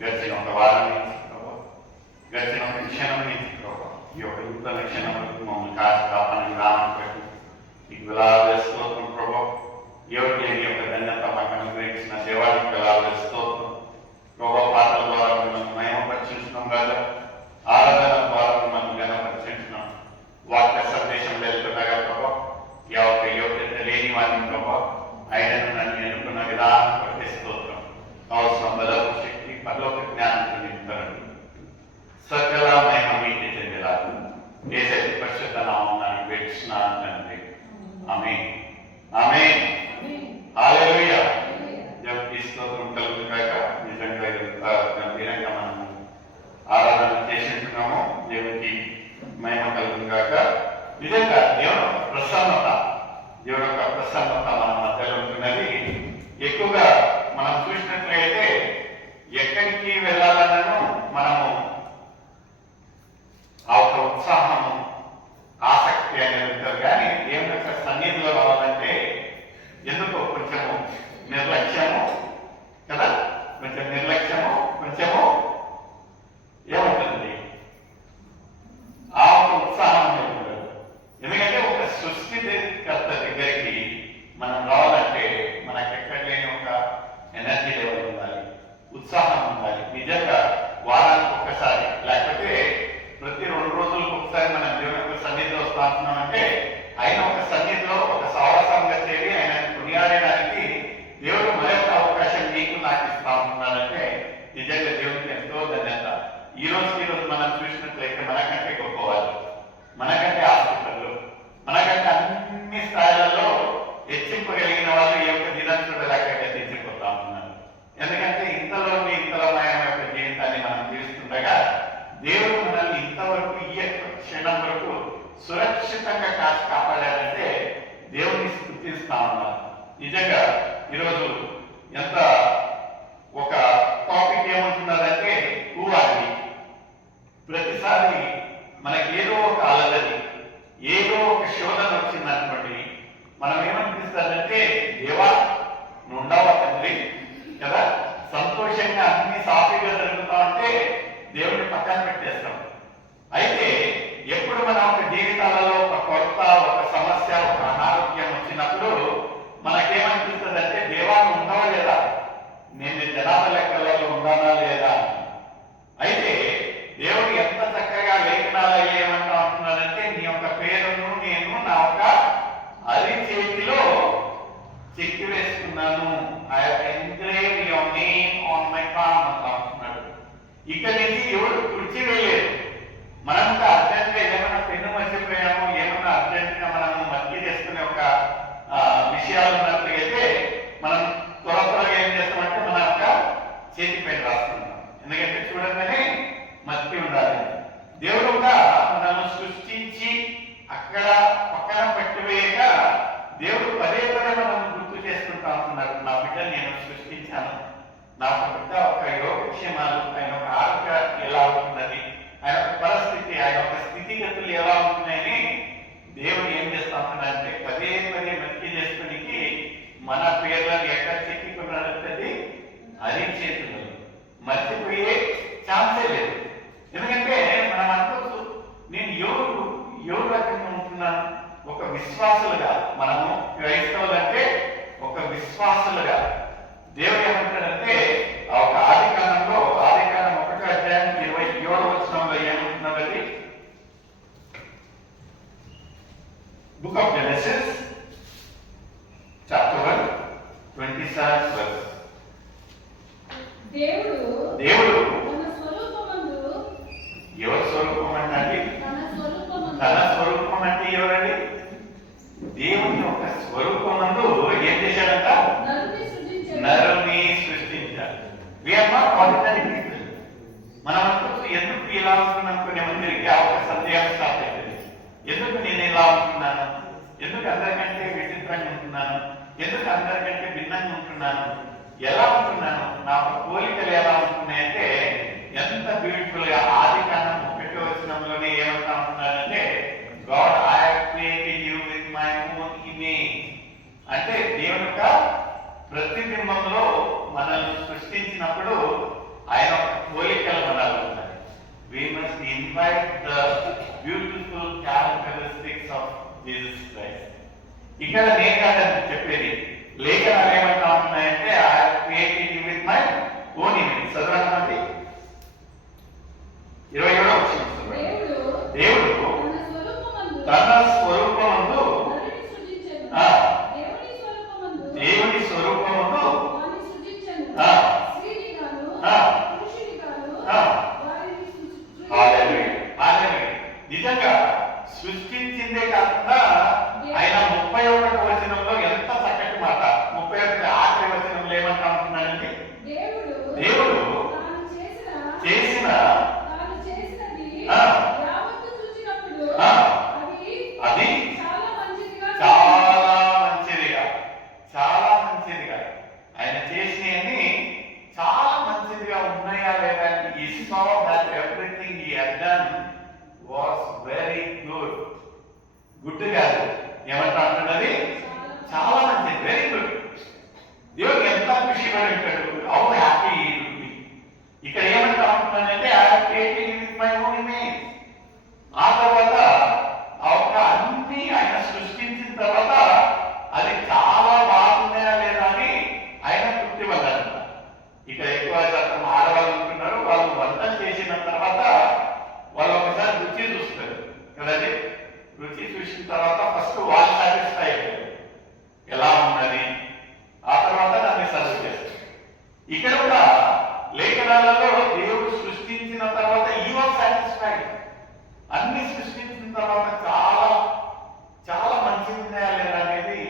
గడిచిన ఒక వారం నుంచి ప్రభావ, గడిచిన ఒక క్షణం నుంచి ప్రభావ, ఈ యొక్క నూతన క్షణం మమ్మల్ని కాపాడని రామకు నీకు వేలాది స్తోత్రం ప్రభావ. ఎవరికి నీ యొక్క ధన్యత మాకు అనుగ్రహించిన దేవానికి వేలాది స్తోత్రం ప్రభావ. పాటల ద్వారా మిమ్మల్ని మహిమపరిచించున్నాం కదా, ఆరాధన ద్వారా మిమ్మల్ని ఘనపరిచించున్నాం. వాక్య సందేశం వెళ్తుండగా ప్రభావ, ఈ యొక్క యోగ్యత లేని వారిని ప్రభావ ఆయనను నన్ను ఎన్నుకున్న విధానం బట్టి స్తోత్రం. అవసరం బలపు శక్తి పరలోక జ్ఞానంతో నింపుతారండి. సకల మహిమ మీకు చెందేలాగా యేసు పరిశుద్ధ నామమున వేడుచున్నాను తండ్రి. ఆమేన్ ఆమేన్ హల్లెలూయా. దేవునికి స్తోత్రం కలుగుగాక. నిజంగా ఎంత గంభీరంగా మనము ఆరాధన చేసింటున్నాము. దేవునికి మహిమ కలుగుగాక. నిజంగా దేవుని యొక్క ప్రసన్నత మన మధ్యలో ఉంటున్నది. ఎక్కువగా మనం చూసినట్లయితే ఎక్కడికి వెళ్ళాలనను మనము ఆ ఒక ఉత్సాహము ఆసక్తి అనేది ఉంటారు. కానీ దేవుని యొక్క సన్నిధిలో రావాలంటే ఎందుకో కొంచెము నిర్లక్ష్యము కదా, కొంచెం నిర్లక్ష్యము, కొంచెము ఏముంటుంది ఆ ఒక ఉత్సాహం ఉంటుంది. ఎందుకంటే ఒక సృష్టికర్త దగ్గరికి మనం రావాలంటే మనకి ఎక్కడ లేని ఒక ఎనర్జీ లెవెల్ ఉండాలి, ఉత్సాహం ఉండాలి. నిజంగా వారానికి ఒక్కసారి లేకపోతే ప్రతి 2 రోజులకు ఒకసారి మనం దేవుని యొక్క సన్నిధిలో వస్తున్నామంటే ఆయన ఒక సన్నిధిలో ఒక సావసంగా చేరి ఆయన కొనియాడడానికి దేవుడు మరొక అవకాశం నీకు నాకు ఇస్తా ఉంటున్నాడంటే నిజంగా దేవుడికి ఎంతో ధన్యత. ఈ రోజు మనం చూసినట్లయితే మనకంటే గొప్పవాళ్ళు, మనకంటే ఆస్తిపరులు, మనకంటే అన్ని స్థాయిలలో హెచ్చింపగలిగిన వాళ్ళు ఈ యొక్క దినం చూడలేక తెచ్చిపోతా ఉన్నారు. ఎందుకంటే ఇంతలో ఆయన యొక్క జీవితాన్ని మనం జీవిస్తుండగా దేవుడు మనల్ని ఇంతవరకు ఈ యొక్క క్షణం వరకు సురక్షితంగా కాపాడారంటే దేవుని స్తుతిస్తా ఉన్నారు. నిజంగా ఈరోజు ఎంత ఒక టాపిక్ ఏమంటున్నారంటే ఊవారి. ప్రతిసారి మనకి ఏదో ఒక అలజడి, ఏదో ఒక శోధన వచ్చిందనుకోండి, మనం ఏమనిపిస్తుందంటే దేవా నువ్వు ఉండవా తండ్రి కదా, సంతోషంగా అన్ని సాఫీగా జరుగుతా ఉంటే దేవుడిని పక్కన పెట్టేస్తాం. అయితే ఎప్పుడు మన ఒక జీవితాలలో ఒక కొత్త ఒక సమస్య, ఒక అనారోగ్యం వచ్చినప్పుడు మనకేమనిపిస్తుంది అంటే దేవా నువ్వు ఉండవా లేదా, నేను జనాభా లెక్కలలో ఉండాలా లేదా. అయితే దేవుడు ఎంత చక్కగా లేఖనాలు ఏమంటా ఉంటున్నాడంటే నీ యొక్క పేరును నేను నా ఒక అరిచేతిలో చెక్కి వేసుకున్నాను. I have engraved your name on my palm అంటా ఉంటున్నాడు. ఇక్కడి నుంచి ఎవరు కుర్చీ వేయలేదు. మనంతా అర్జెంట్గా ఏమైనా పెన్ను మర్చిపోయాము, ఏమైనా అర్జెంట్గా మనము మర్చి చేసుకునే ఒక విషయాలు ఉన్నట్లయితే మనం త్వరగా ఏం చేస్తామంటే మన యొక్క చేతి పైన రాస్తున్నాం. ఎందుకంటే చూడంగానే మర్చి ఉండాలి. దేవుడు కూడా మనల్ని సృష్టించి అక్కడ పక్కన పట్టివేయక దేవుడు పదే మనం గుర్తు చేసుకుంటా ఉంటున్నారు. నా బిడ్డను నేను సృష్టించాను, నా బిడ్డ ఒక యోగక్షేమాలు, ఆయన ఒక ఆరోగ్య ఎలా ఉంటున్నది, ఆయన ఒక పరిస్థితి, ఆయన ఒక స్థితిగతులు ఎలా ఉంటున్నాయని దేవుడు ఏం చేస్తా ఉంటున్నారంటే పదే మర్చి చేసుకునికి మన పేర్లను ఎక్కడ చెక్కుకున్నది అరిచేతులు మర్చిపోయే ఛాన్సే లేదు. ఎందుకంటే మనం అనుకోవచ్చు నేను ఎవరు రకంగా ఉంటున్నాను, ఒక విశ్వాసులుగా మనము క్రైస్తవులంటే ఒక విశ్వాసులుగా దేవుడు ఏమంటాడంటే ఆ ఒక ఆదికాండం 1వ అధ్యాయం 27వ వచనంలో ఏమంటున్నది, book of Genesis chapter 1 27th verse. దేవుడు ఎవరి స్వరూపం అంటే తన స్వరూపం అంటే ఎవరండి? దేవుని యొక్క స్వరూపమందు ఏం చేశాడంట? నరుని సృష్టించాడు. We are not ordinary people. మనం అనుకోవచ్చు ఎందుకు ఇలా ఉంటున్నాం, కొన్ని మందికి ఆ ఒక సందేహం స్టార్ట్ అవుతుంది. ఎందుకు నేను ఇలా ఉంటున్నాను, ఎందుకు అందరికంటే విచిత్రంగా ఉంటున్నాను, ఎందుకు అందరికంటే భిన్నంగా ఉంటున్నాను, ఎలా ఉంటున్నాను, నా పోలికలు ఎలా ఉంటున్నాయంటే ఎంత బ్యూటిఫుల్ గా ఆదికాండం 1వ వచనంలోనే ఏమంటా ఉంటున్నాడంటే God I have created you with my own image. అంటే దేవుని యొక్క ప్రతిబింబంలో మనల్ని సృష్టించినప్పుడు ఆయన ఒక ఇక్కడ నేను కాదని చెప్పేది, లేఖనాలు ఏమంటా ఉన్నాయంటే I created with my own image. చదవండి 27వ వచనం. దేవుడు తన స్వరూపమందు దేవుని స్వరూపమందు నిజంగా సృష్టించిందే కాకుండా ఆయన 31వ వచనంలో ఎంత చక్కటి మాట, 31 ఆఖరి వచనంలో ఏమంటా ఉంటున్నాడండి, దేవుడు చేసిన అది చాలా మంచిదిగా ఆయన చేసినవన్నీ చాలా మంచిదిగా ఉన్నాయా లేదా, ఈ saw that everything he had done was very good. Good కాదు, ఏమంటా అంటున్నది చాలా మంచిది, వెరీ గుడ్. దేవుడు ఎంత ఖుషి పడి ఉంటాడు, how happy he will be. ఇక్కడ ఏమంటా ఉంటున్నానంటే I have created with my own image. ఆ తర్వాత ఆ ఒక అన్ని ఆయన సృష్టించిన తర్వాత అది చాలా బాగున్నాయా లేదా అని ఆయన తృప్తి పడ్డారు. ఇక ఎక్కువ శాతం ఆడవాళ్ళు ఉంటున్నారు, వాళ్ళు వంటలు చేసిన తర్వాత వాళ్ళు ఒకసారి రుచి చూస్తారు కదండి. రుచి చూసిన తర్వాత ఫస్ట్ వాళ్ళు సాటిస్ఫై అవుతారు, ఎలా ఉన్నది, ఆ తర్వాత దాన్ని సర్వ్ చేస్తారు. ఇక్కడ కూడా లేఖనాలలో దేవుడు సృష్టించిన తర్వాత ఈ వాజ్ సాటిస్ఫైడ్. అన్ని సృష్టించిన తర్వాత చాలా చాలా మంచిగా ఉన్నాయా లేదా అనేది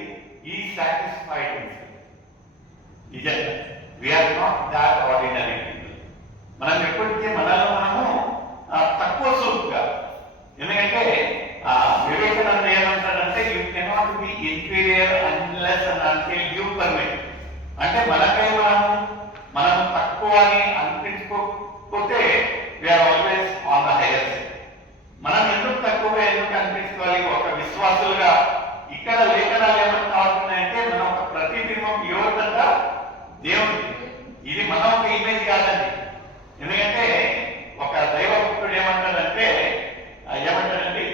ఈ సాటిస్ఫైడ్. నిజంగా we are not that ordinary people. మనం ఎప్పటికీ మనలో మనము తక్కువ సూపుగా, ఎందుకంటే వివేకానంద ఏమంటాడంటే you cannot be inferior unless and until you permit. అంటే మనకై మనం తక్కువ అని అనిపించుకోకపోతే we are always on the higher side. మనం ఎందుకు తక్కువగా ఎందుకు అనిపించుకోవాలి ఒక విశ్వాసులుగా? ఇక్కడ లేఖనాలు ఏమంటా ఉంటున్నాయంటే మనం ఒక ప్రతిబింబం ఎవరిదంట, దేవుడి. ఇది మన ఒక ఇమేజ్ కాదండి. ఎందుకంటే ఒక దైవభక్తుడు ఏమంటాడంటే ఏమంటాడండి,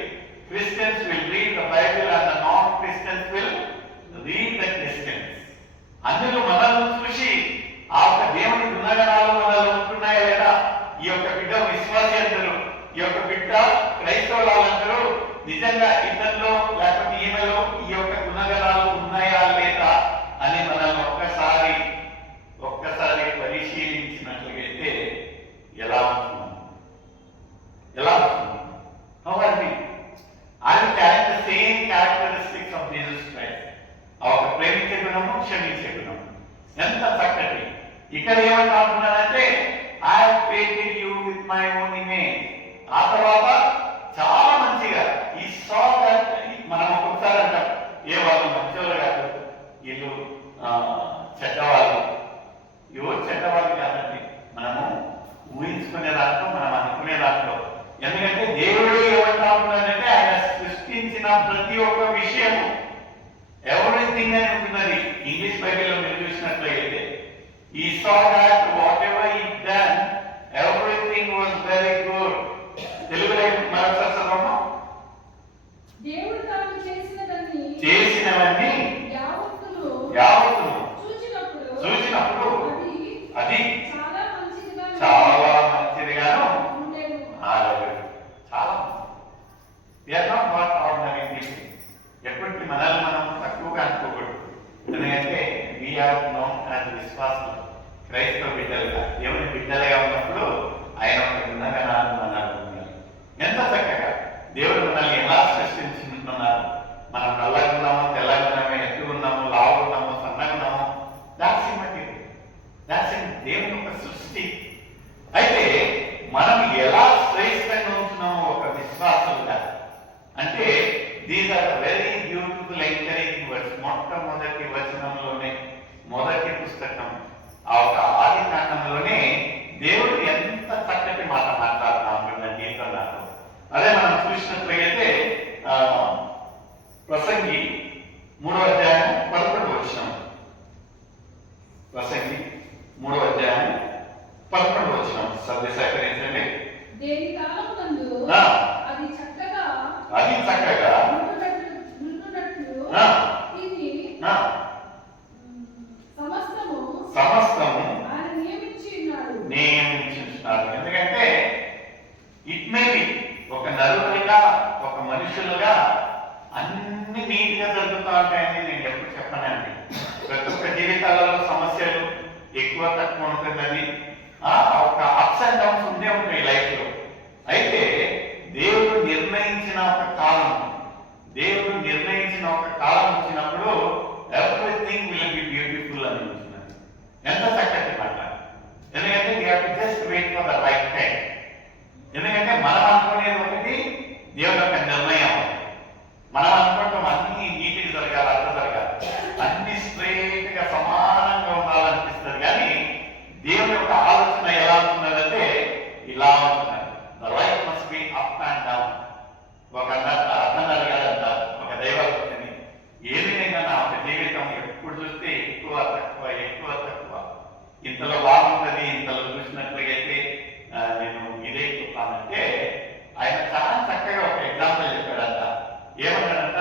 Christians will read the Bible and the non Christians will read the Christians. అందులో మనల్ని చూసి ఆ యొక్క దేవుని గుణగణాలు మనలో ఉంటున్నాయా లేదా, ఈ యొక్క బిడ్డ విశ్వాసి అందరూ, ఈ యొక్క బిడ్డ క్రైస్తవులందరూ నిజంగా ఇతరులో లేకపోతే ఈమెలో ఈ యొక్క గుణగణాలు ఉన్నాయా లేదా అని మనల్ని ఒక్కసారి పరిశీలించినట్లయితే ఎలా ఉంటుంది? How are we? Are we carrying the same characteristics of Jesus Christ? ఆ ఒక ప్రేమించే గుణము, క్షమించే గుణము ఎంత చక్కటి. ఇక్కడ ఏమంటా ఉంటున్నానంటే I have created you with my own image. ఆ తర్వాత చాలా మంచిగా ఈ సా దట్ మనం ఒక్కొక్కసారి అంటాం ఏ వాళ్ళు మంచివాళ్ళు కాదు, వీళ్ళు చెడ్డవాళ్ళు. ఎవరు చెడ్డవాళ్ళు కాదండి, మనము ఊహించుకునే దాంట్లో, మనం అనుకునే దాంట్లో. ఎందుకంటే దేవుడు ఏమంటా ఉన్నాడంటే ఆయన సృష్టించిన ప్రతి ఒక్క విషయము ఎవ్రీథింగ్ అని ఉంటున్నది. ఇంగ్లీష్ బైబిల్లో మీరు చూసినట్లయితే ఈ saw that whatever he done everything was very good. తెలుగులో మరొకసారి చదవమ్మా. దేవుడు తాను చేసినవన్నీ యావత్తును చూచినప్పుడు అది చాలా మంచిదిగాను చాలా. We are not what ordinary people. ఎప్పటికీ మనల్ని మనం తక్కువగా అనుకోకూడదు. ఎందుకంటే వీఆర్ నోన్ యాజ్ విశ్వాసులు, క్రైస్తవ బిడ్డలుగా, దేవుని బిడ్డలుగా ఉన్నప్పుడు ఆయన ఒక గుణగణాలు మనల్ని ఉన్నారు. ఎంత చక్కగా దేవుడు మనల్ని ఎలా సృష్టించుకుంటున్నారు. మనం నల్లగున్నాము, తెల్లగున్నాము, ఎత్తుకున్నాము, లావున్నాము, సన్నగున్నాము, దాట్స్ ఇమ్మటీరియల్. దాట్స్ దేవుని యొక్క సృష్టి. అయితే మనం ఎలా శ్రేష్టంగా ఉంటున్నామో ఒక విశ్వాసులుగా అంటే these are very beautiful encouraging words. మొట్టమొదటి వచనంలోనే, మొదటి పుస్తకం ఆ ఒక ఆది కాండంలోనే దేవుడు ఎంత చక్కటి మాట మాట్లాడుతూ ఉంటుందని నీతో నాకు. అదే మనం చూసినట్లయితే ప్రసంగి 3వ అధ్యాయం 11వ వచనం. ప్రసంగి 3వ అధ్యాయం 11వ వచనం సభ్య సహకరించండి. దేని కాలమునందు అది చక్కగా ఉండునట్లు సమస్తము ఆయన నియమించి ఉన్నాడు. నియమించున్నారు. ఎందుకంటే ఇట్ మే బి ఒక నరులుగా ఒక మనుషులుగా అన్ని నీట్గా జరుగుతూ ఉంటాయని నేను ఎప్పుడు చెప్పనండి. ప్రతి ఒక్క జీవితాలలో సమస్యలు ఎక్కువ తక్కువ ఉంటుందని ఒక అప్స్ అండ్ డౌన్స్ ఉండే ఉంటాయి లైఫ్ లో. అయితే దేవుడు నిర్ణయించిన ఒక కాలం, దేవుడు నిర్ణయించిన ఒక కాలం వచ్చినప్పుడు ఎవ్రీథింగ్ విల్ బి బ్యూటిఫుల్ అని ఉంటున్నాను. ఎంత చక్కటి మాట. ఎందుకంటే we have to just wait for the right time. ఎందుకంటే మనం అనుకునేది ఒకటి, దేవుడు యొక్క నిర్ణయం. మనం అనుకుంటాం అన్ని నీటికి జరగాలి, అట్లా జరగాలి, అన్ని స్ట్రైట్ గా సమానంగా ఉండాలనిపిస్తుంది. కానీ దేవుని యొక్క ఆలోచన ఎలా ఉంటున్నదంటే ఇలా ఉంటున్నది. The life must be up and down. ఒక అర్థం అడగాలంట ఒక దైవభక్తిని, ఏదైనా నా ఒక జీవితం ఎప్పుడు చూస్తే ఎక్కువ తక్కువ ఎక్కువ తక్కువ, ఇంతలో బాగుంటుంది, ఇంతలో చూసినట్లయితే నేను ఇదే చెప్తానంటే, ఆయన చాలా చక్కగా ఒక ఎగ్జాంపుల్ చెప్పాడంట. ఏమన్నాడంట,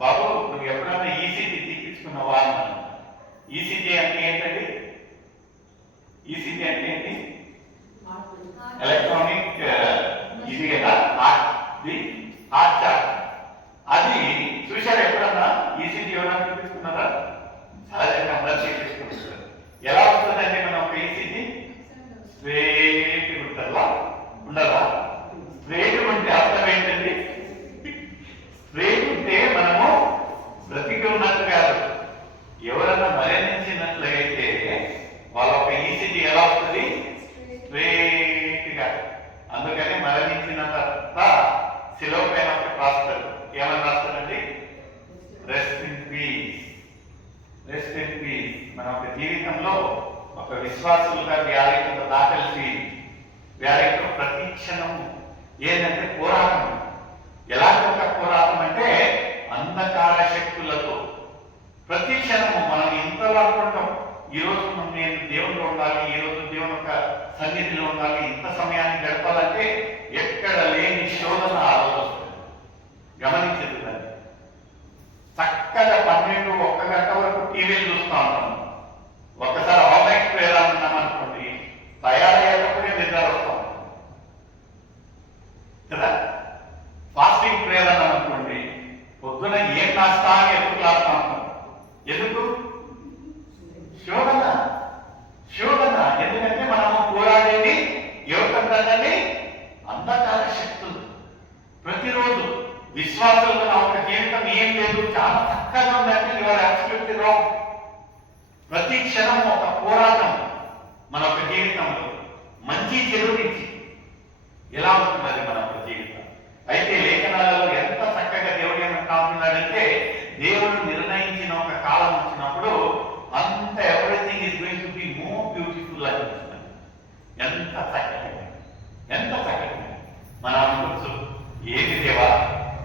బాబు నువ్వు ఎప్పుడన్నా ఈసీజీ తీపించుకున్నావా అన్నాడు. ఈసీజీ అంటే ఏంటండి? ఈసీజీ అంటే ఏంటి? ఎలక్ట్రానిక్ ఇది కదా, హార్ట్ చార్ట్. అది చూశారు ఎప్పుడన్నా? ఈసీజీ ఎవరైనా చూపించుకున్నారా? సహజంగా అందరూ చేపించుకుంటున్నారు. ఎలా వస్తుందండి మన ఒక ఈసీజీ? స్ట్రేట్ ఉంటుందా? ఉండదా? స్ట్రేట్ ఉంటే అర్థం ఏంటండి? స్ట్రేట్ ఉంటే మనము బ్రతికి ఉన్నట్టు కాదు. ఎవరన్నా మరణించినట్లయితే వాళ్ళ ఒక ఈసీజీ ఎలా వస్తుంది? స్ట్రేట్ గా. అందుకని మరణించిన తర్వాత శిలువ పైన ఒకటి రాస్తారు. ఏమని రాస్తారండి? Rest in peace, rest in peace. మన ఒక జీవితంలో ఒక విశ్వాసులుగా వ్యాధితో దాఖలిసి వ్యాధితో ప్రతి క్షణము ఏంటంటే పోరాటం. ఎలాంటి ఒక పోరాటం అంటే అంధకార శక్తులతో ప్రతి క్షణము మనం ఇంతలో అనుకుంటాం, ఈ రోజు నేను దేవునిలో ఉండాలి, ఈ రోజు దేవుని యొక్క సన్నిధిలో ఉండాలి, ఇంత సమయాన్ని గడపాలంటే ఎక్కడ లేని శోధన ఆలోచిస్తుంది. గమనించదు దాన్ని. చక్కగా 12-1 గంట వరకు టీవీలు చూస్తూ ఉంటాం. ఒక్కసారి ఆల్ నైట్ ప్రేయర్ అన్నాం అనుకోండి, తయారయ్యేటప్పుడే నిద్ర వస్తాం కదా. ఫాస్టింగ్ ప్రేయర్ అన్నాం అనుకోండి, పొద్దున ఏం నాస్తా అని ఎదుగులాడుతూ ఉంటాం. ఎందుకు? శోధన, శోధన. ఎందుకంటే మనము పోరాడేది ఎవరికంటే అంధకార శక్తులు. ప్రతిరోజు విశ్వాసంలో నా ఒక జీవితం ఏం లేదు, చాలా చక్కగా ఉందంటే ఇవాళ అబ్సల్యూట్లీ రాంగ్. ప్రతి క్షణం ఒక పోరాటం మన ఒక జీవితంలో, మంచి చెడు నుంచి. ఎలా ఉంటున్నది మన ఒక జీవితం? అయితే లేఖనాలలో ఎంత చక్కగా దేవుడు ఏమంటా ఉంటున్నాడంటే, దేవుడు నిర్ణయించిన ఒక కాలం వచ్చినప్పుడు అంత everything is going to be more beautiful అని చెప్తున్నాడు. ఎంత చక్కగా, ఎంత చక్కగా. మనం అనుకోవచ్చు, ఏది దేవా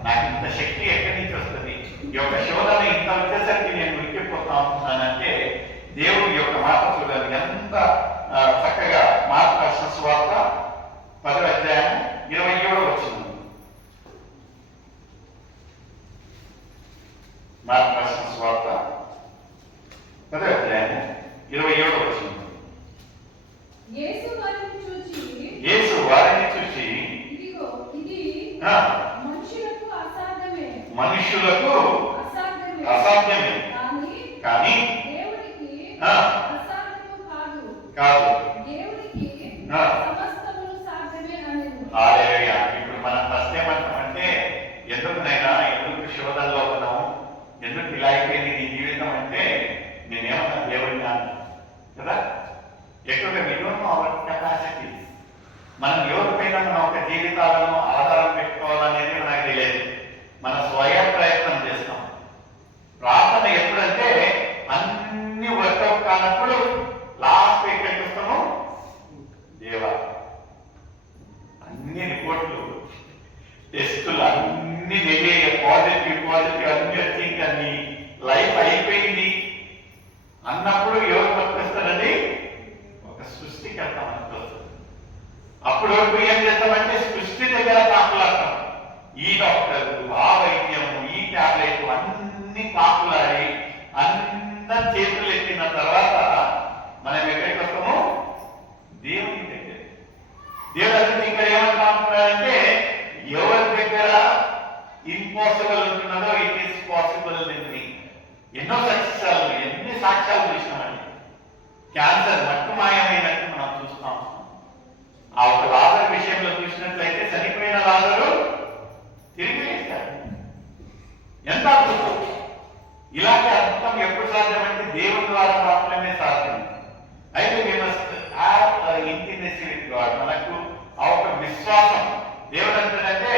నాకు ఇంత శక్తి ఎక్కడి నుంచి వస్తుంది, ఈ యొక్క శోధన ఇంత వచ్చేసరికి నేను ఉరికిపోతా ఉంటున్నానంటే, దేవుడి యొక్క మాట చూడాలి ఎంత చక్కగా. మార్కు రాసిన సువార్త 10వ అధ్యాయం 27వ వచనం. మార్కు రాసిన సువార్త 10వ అధ్యాయం 27వ వచనం. యేసు వారిని చూచి, ఇదిగో ఇది మనుషులకు అసాధ్యమే, కానీ దేవునికి అసాధ్యము కాదు. దేవునికి సమస్తమును సాధ్యమే అనేను. ఇప్పుడు మనం ఫస్ట్ ఏమంటామంటే, ఎందుకునైనా ఎందుకు శోధనలో ఉన్నాము, ఎందుకు ఇలా అయిపోయింది నీ జీవితం అంటే, నేనేమన్నా దేవుడిని కదా. ఎక్కువగా we don't know our capacities. మనం ఎవరిపైన మన ఒక జీవితాలను ఆధారం పెట్టుకోవాలనేది మనకు తెలియదు. మన స్వయం ప్రయత్నం చేస్తాం. ప్రార్థన ఎప్పుడంటే అన్ని వర్కౌట్ కానప్పుడు లాస్ట్ ఎక్కడికి వస్తాము? దేవా, అన్ని రిపోర్ట్లు టెస్టులు అన్ని పాజిటివ్ అన్ని వచ్చి అన్ని లైఫ్ అయిపోయింది అన్నప్పుడు ఎవరు పట్టుకొస్తారండి? ఒక సృష్టికర్త మనకు వస్తుంది. అప్పుడు వరకు ఏం చేస్తామంటే సృష్టి దగ్గర మాట్లాడతాం. ఈ డాక్టర్, ఆ వైద్యం, క్యాన్సర్ మట్టుమాయమైనట్టు మనం చూస్తాం. ఆ ఒక లాజరు విషయంలో చూసినట్లయితే చనిపోయిన లాజరు తిరిగి లేచాడు. ఎంత అద్భుతం! ఇలాంటి అద్భుతం ఎప్పుడు సాధ్యమంటే దేవుని ద్వారా మాత్రమే సాధ్యం. అయితే ఇంటినెస్ విత్ గాడ్, మనకు ఆ ఒక విశ్వాసం. దేవుడు అంటాడంటే